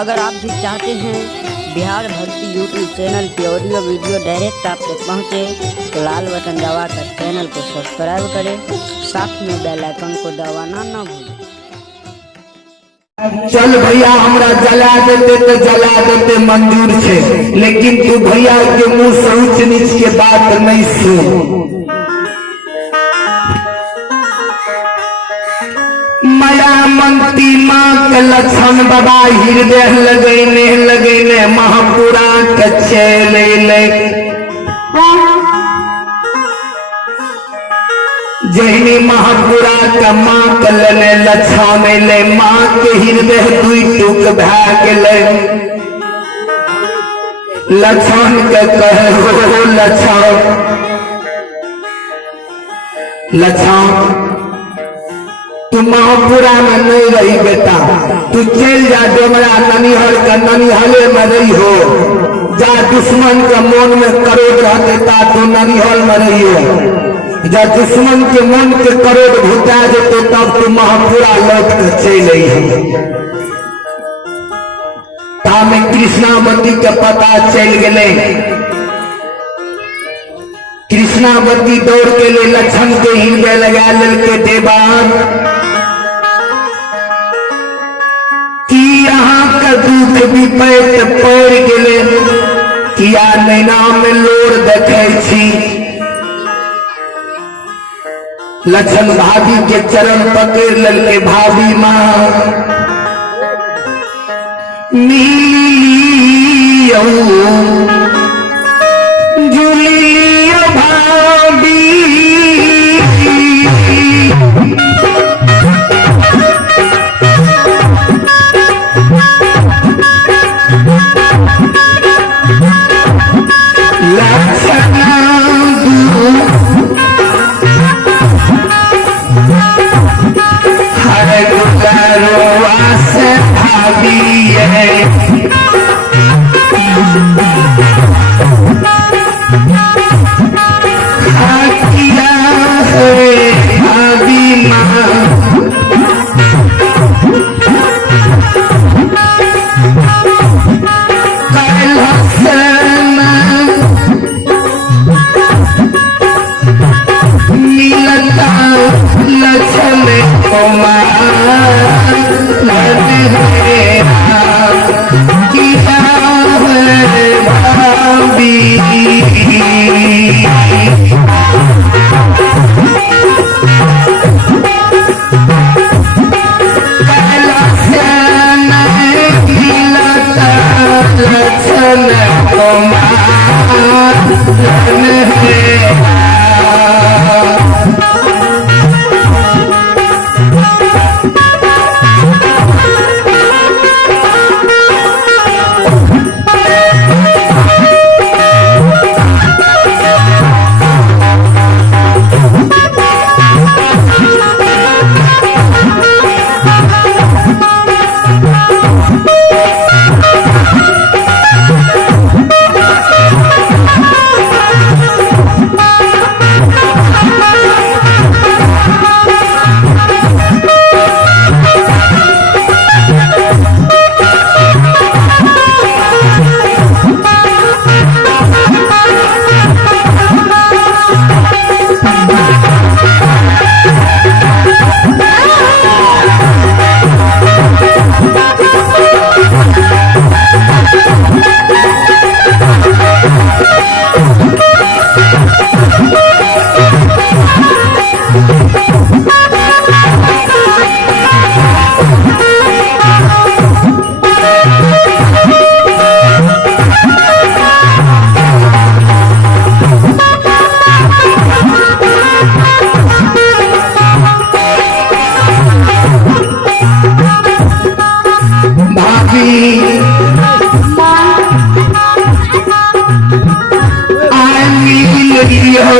अगर आप भी चाहते हैं बिहार भक्ति यूट्यूब चैनल की ऑडियो वीडियो डायरेक्ट आप तक पहुँचे तो लाल बटन दबाकर चैनल को सब्सक्राइब करें, साथ में बेल आइकन को दबाना ना भूलें। चल भैया हमरा जला देते तो जला देते मंजूर छे, लेकिन तू भैया के मुंह से ऊंच नीच के बात नहीं सुन। माया मंती माँ के लक्षण बाबा हृदय लगेने महापुरा के चले जहनी महापुरा का माँ के लेने लक्षण ले माँ के हृदय दुई टुक भै गेले। लक्षण के कहे हो लक्षण तू महापुरा में नहीं रही बेटा, तू चल जा डोमरा ननिहर का ननिहले में रही हो जा। दुश्मन के मन में करोड़ रहते ता तू ननिहल में रही हो, जब दुश्मन के मन के करोड़ घुटा देते तब तू महापुरा लौट कर चल में कृष्णावती के पता चल गए। कृष्णावती दौड़ के लिए लक्षण के हृदय लगा ललके देवान कि यहाँ का दुख विपैत पड़ गए, किया नैना में लोर देखे छी। लक्षण भाभी के चरण पकड़ ललके भाभी माँ मिलियो जुलियो भाभी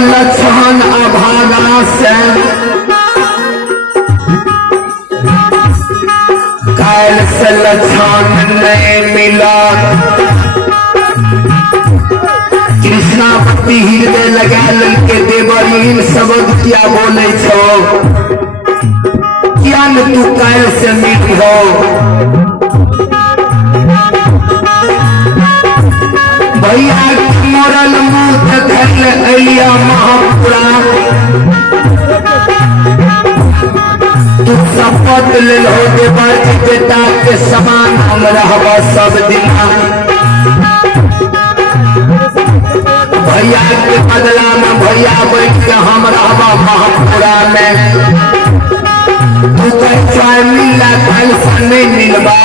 लक्षण अभागा से काल से लक्षण नहीं मिला। कृष्णावती हृदय लगा ललके देवरीन शब्द क्या बोले छो, क्या न तू काल से मिट हो। ले लो देवर जी बेटा के समान हम रहबा सब दिन भैया के बदला में भैया बैठ के हम रहबा महपुरा में तू कहीं मिला कल से नहीं मिलबा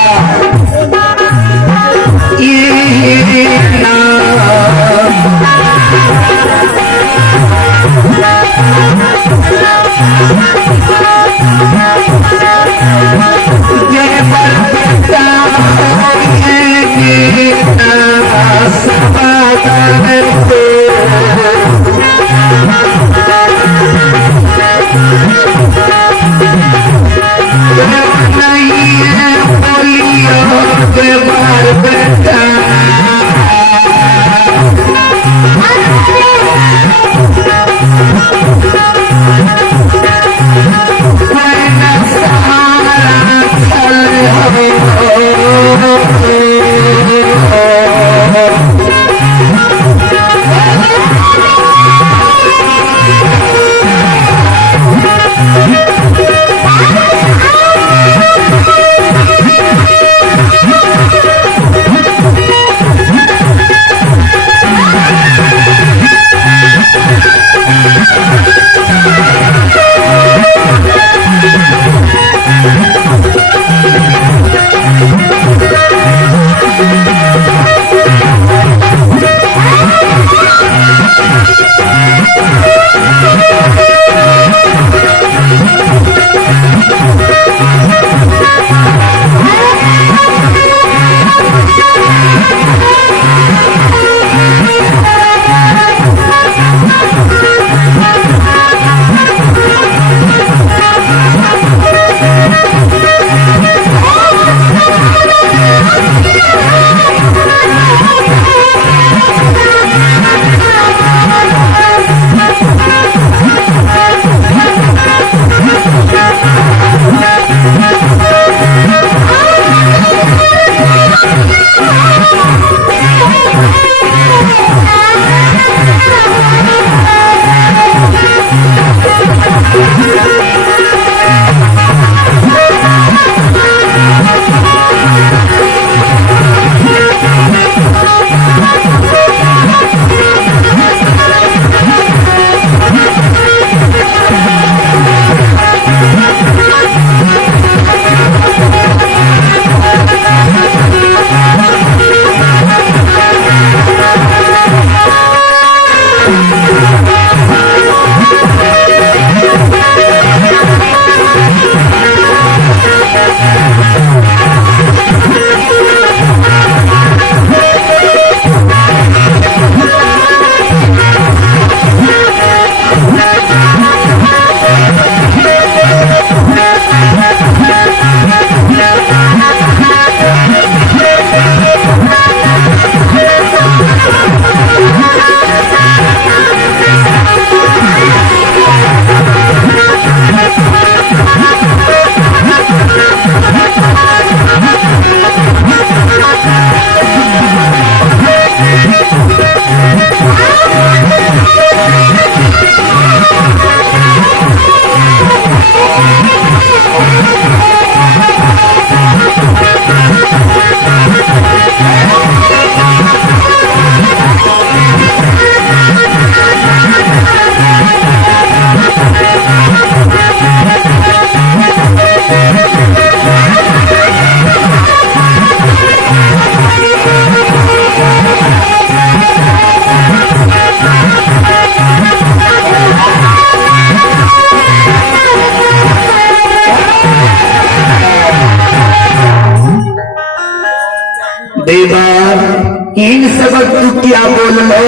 इन सबक तू क्या बोल लो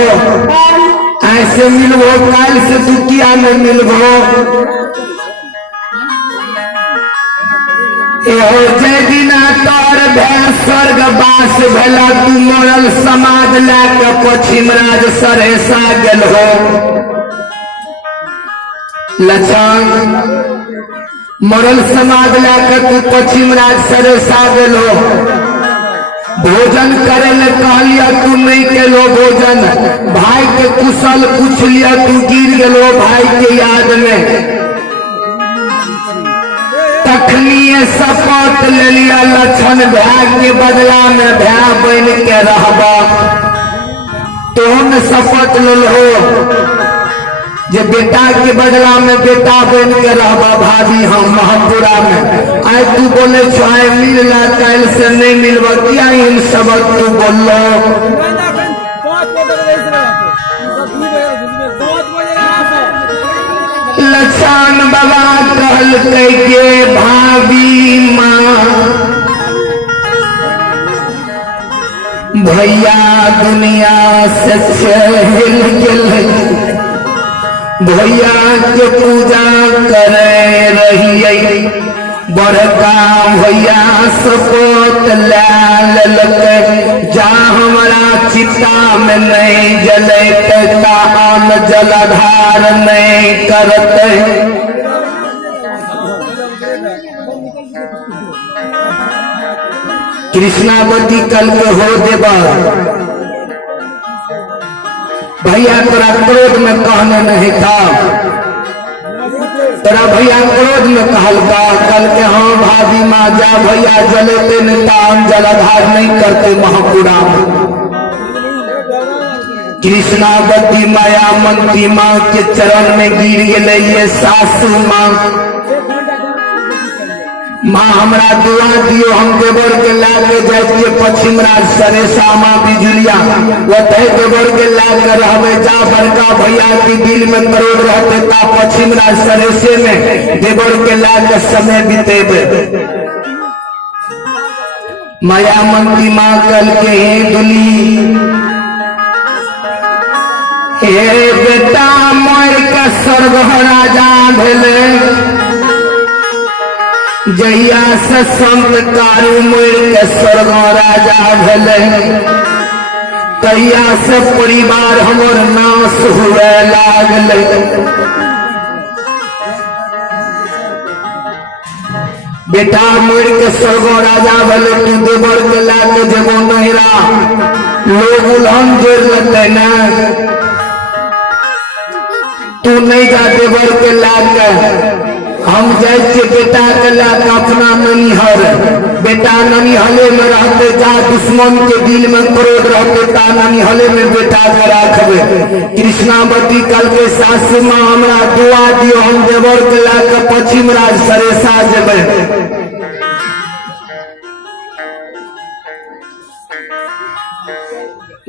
ऐसे मिलबो काल से तू क्या न मिलबो एहो जय दिना तोर भेल स्वर्ग बास भेला तू मरल समाज लाके पश्चिम राज सरेसा गेल हो लक्षण मरल समाज लाके तू पश्चिम राज सरेसा गेल हो भोजन करे ले कहलिया तू नहीं केलो भोजन भाई के कुशल पूछ लिया तू गिर गेलो भाई के याद में तखनी शपथ ले लिया लक्षण भाई के बदला में भाई बन के रहबा। तुम शपथ ले लो जे बेटा के बदला में बेटा बन के रहबा भाभी हम महापुरा में। आए तू बोले चाहे मिलना कल से नहीं मिलवा क्या इन सबक तू बोलो। लक्षण बाबा कहल के भाभी माँ भैया दुनिया से चल गेल भैया के पूजा करे रही बड़का भैया शपथ ले जा हमारा चिता में नहीं जलते तान जलाधार नहीं करते। कृष्णावती कल के हो देवा भैया तोरा क्रोध में कहने नहीं था तेरा भैया क्रोध में कहल का कल के हाँ भाभी माँ जा भैया जलते नितान जलाधार नहीं करते महापुरा में। कृष्णावती माया मंत्री माँ के चरण में गिर गए ये सासू माँ माँ हमरा दुआ दियो हम देवर के लाके जाइए पश्चिम राज सरेसा माँ बिजुलिया वतः देवर के लाके रहबे जा बड़का भैया की दिल में करोड़ रहते ता पश्चिम राज सरेसे में देवर के लाके समय बीतेबे। माया मंत्री माँ कल के हे दुली हे बेटा मोर का स्वर्ग राजा भेले जहिया से संत कारू मोर के स्वर्ग राजा भेले तहिया से परिवार हमर नाश हुए लागले। बेटा मोर के स्वर्ग राजा भेले तू देवर के लाके जेबो नहिरा लोग उल्हन जोड़ लेते ना तू नहीं जा देवर के लाके हम जाए बेटा के लाके अपना ननिहर बेटा ननिहले में रहते जा दुश्मन के दिल में क्रोध रहते ता ननिहले में बेटा के रखबे। कृष्णावती कल के सासू माँ हमरा दुआ दियो हम देवर के लाके पश्चिम राज सरेसा जेबे।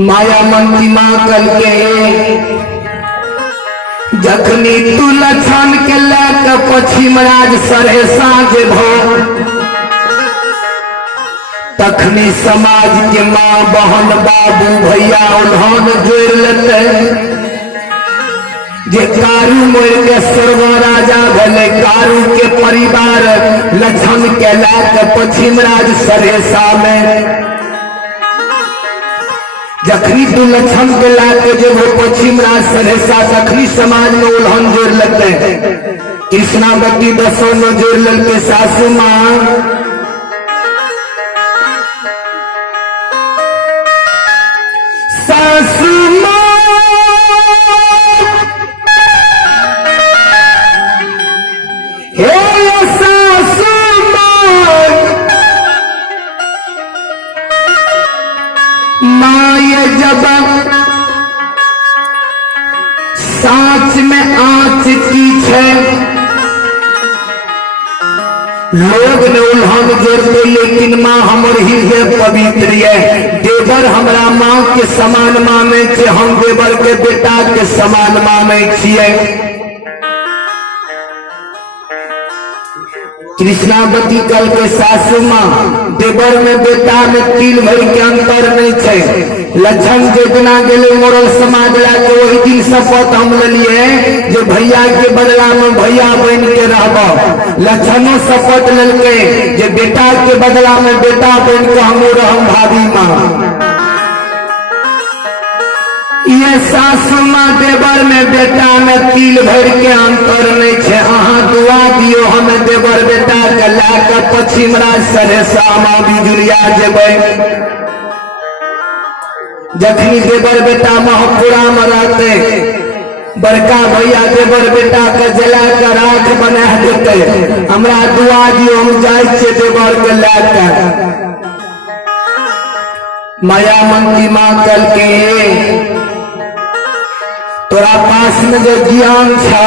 माया मंत्री माँ कल के जखनी तू लक्षण के लाके पश्चिम राज सरेसा जेबो तखनी समाज के माँ बहन बाबू भैया उन्होंने जोड़ लेते जे कारू मोर के स्वर्ग राजा भले कारू के परिवार लक्षण के लाके पश्चिम राज सरेसा में जखनी तू लक्षण के लाके जो वो पश्चिम राज सरेसा तखनी समाज में उल्हन जोड़ लेते कृष्णावती दसों में जोड़ लेते सासू माँ सासू माँ हे सासू माँ ये जब सांच में आँच की छे लोग ने उल्हन जोड़ते लेकिन माँ हमर हृदय पवित्र है देवर हमरा माँ के समान माने छे हम देवर के बेटा के समान माने छिए। कृष्णावती कल के सासू माँ देवर में बेटा में तिल भर के अंतर नहीं छे लक्षण जितना गेले मोरल समाज लाके वही दिन शपथ हम लिए जो भैया के बदला में भैया बन के रहबो। लक्षणों शपथ लेके जे बेटा के बदला में बेटा बन के हम रहम भाभी माँ। ये सासू माँ देवर में बेटा में तिल भर के अंतर नहीं छे अहाँ दुआ दियो हमें देवर बेटा के लाके पश्चिम राज सरेसा माँ बिजुलिया जेबे। जखनी देवर बेटा महापुरा में रहते बड़का भैया देवर बेटा के जला के राख बना देते, हमरा दुआ दियो हम जाय छे देवर के लेके। माया मंत्री माँ कल के तोरा पास में जो ज्ञान था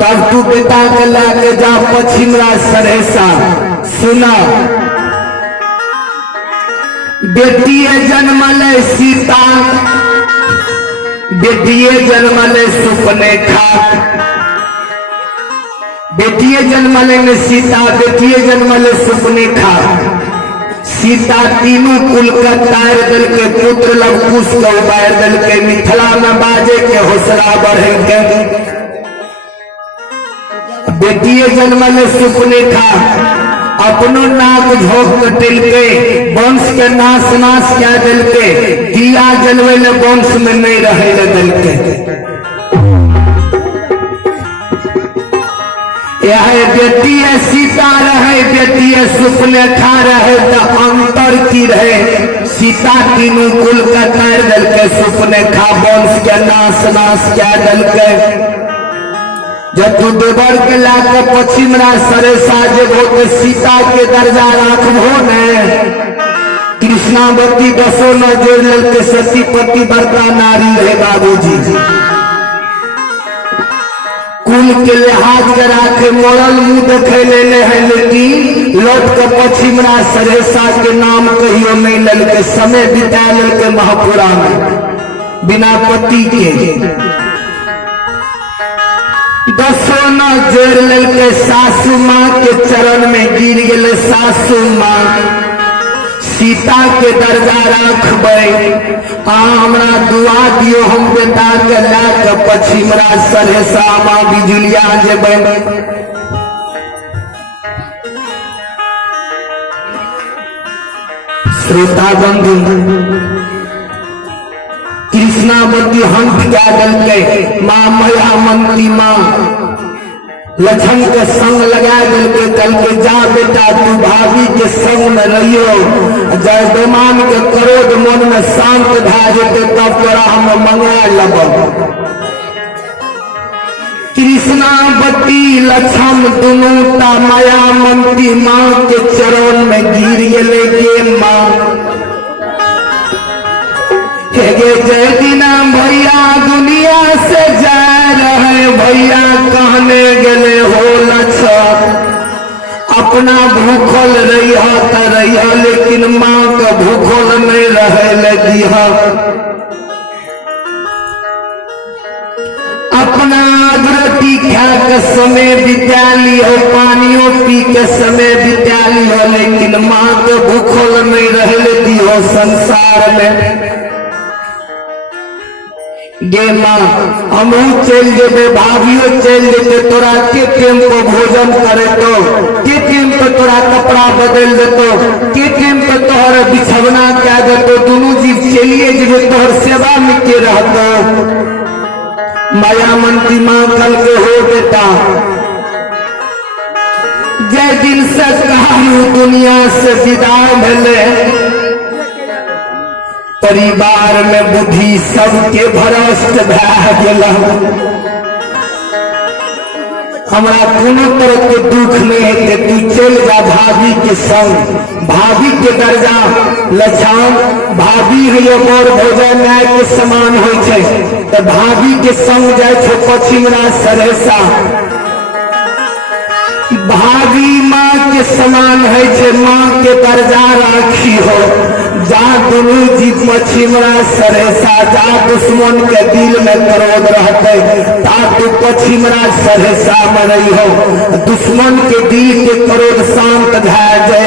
तब तू बेटा के लेके जा पश्चिमरा सरेसा। सुना बेटिए जन्मले सीता, बेटिए जन्मले सुपनेखा, बेटिए जन्मले में सीता, बेटिए जन्मले सुपनेखा। सीता तीनों कुल का तार दल के पुत्र लवकुश को उबार दल के मिथिला में बाजे के हौसला बढ़े के। बेटिए जन्मले सुपनेखा अपनो नाक झोंक कटिल के वंश के नाश नाश क्या दिल के, दिया जलवे ले वंश में नहीं रहे ले दिल के। यह बेटी सीता रहे, बेटी सुपनेखा रहे तो अंतर की रहे। सीता तीनों कुल का तार दल के, सुपनेखा वंश के नाश नाश क्या दिल के। जब तू देवर के लाके पश्चिमरा सरेसा जेबो तो सीता के दर्जा राखबो ने। कृष्णावती दसो न जोड़ ललके सतीपति व्रता नारी रहे बाबूजी। कुल के लिहाज के राखे मोरल मुंह देखे ले है, लेकिन लौट के पश्चिमरा सरेसा के नाम कहियो नहीं ललके। समय बिता ललके महापुरा में बिना पति के। दसो न जोड़ ललके सासू माँ के चरण में गिर गए। सासू माँ सीता के दर्जा राखबे, हमरा दुआ दियो हम बेटा के लाके पश्चिमरा सरेसा माँ बिजुलिया जेबे। श्रोता बंधु कृष्णावती हंस क्या दल के माँ मया मंत्री माँ लक्ष्मण के संग लगा दिल के कल के जा बेटा तू भाभी के संग में रहियो। जय बेमान के क्रोध मन में शांत भा जेते तब तोरा हम मंगा लब। कृष्णावती लक्ष्मण दोनों ता माया मंत्री माँ के चरण में गिर गए के माँ। जय दिना भैया दुनिया से जा रहे, भैया कहने गले हो लक्ष्मण अपना भूखल रही, लेकिन माँ का भूखल नहीं रहे लगी। अपना रोटी खा के समय बिता लियो, पानियों पी के समय बिता लियो, लेकिन माँ के भूखल नहीं रहे लगी हो संसार में। गे माँ हमहू चल जेबे, भाभियो चल जेते, तोरा के टाइम पर भोजन करे तो, के टाइम पर तोरा कपड़ा बदल देतो, के टाइम पर तोहर बिछवना क्या देतो। दोनों जीव चलिए जेबे, तोहर सेवा में के रहतो। माया मंत्री माँ कल के हो बेटा जय दिन से कहानी दुनिया से विदा भेले। परिवार में बुद्धि सबके भ्रष्ट भै गेला। हमरा कोनो तरह के दुख नहीं है कि तू चल जा भाभी के संग। भाभी के दर्जा लक्ष्मण भाभी है और भोजन न्याय के समान हो छे, तो भाभी के संग जाय छे पश्चिमरा सरेसा। भाभी माँ के समान है छे, माँ के दर्जा राखी हो। जा दोनों जी पश्चिमरा सरेसा, जा दुश्मन के दिल में क्रोध रहते, ता तू पश्चिमरा सरेसा में रही हो। दुश्मन के दिल के क्रोध शांत भै जाए।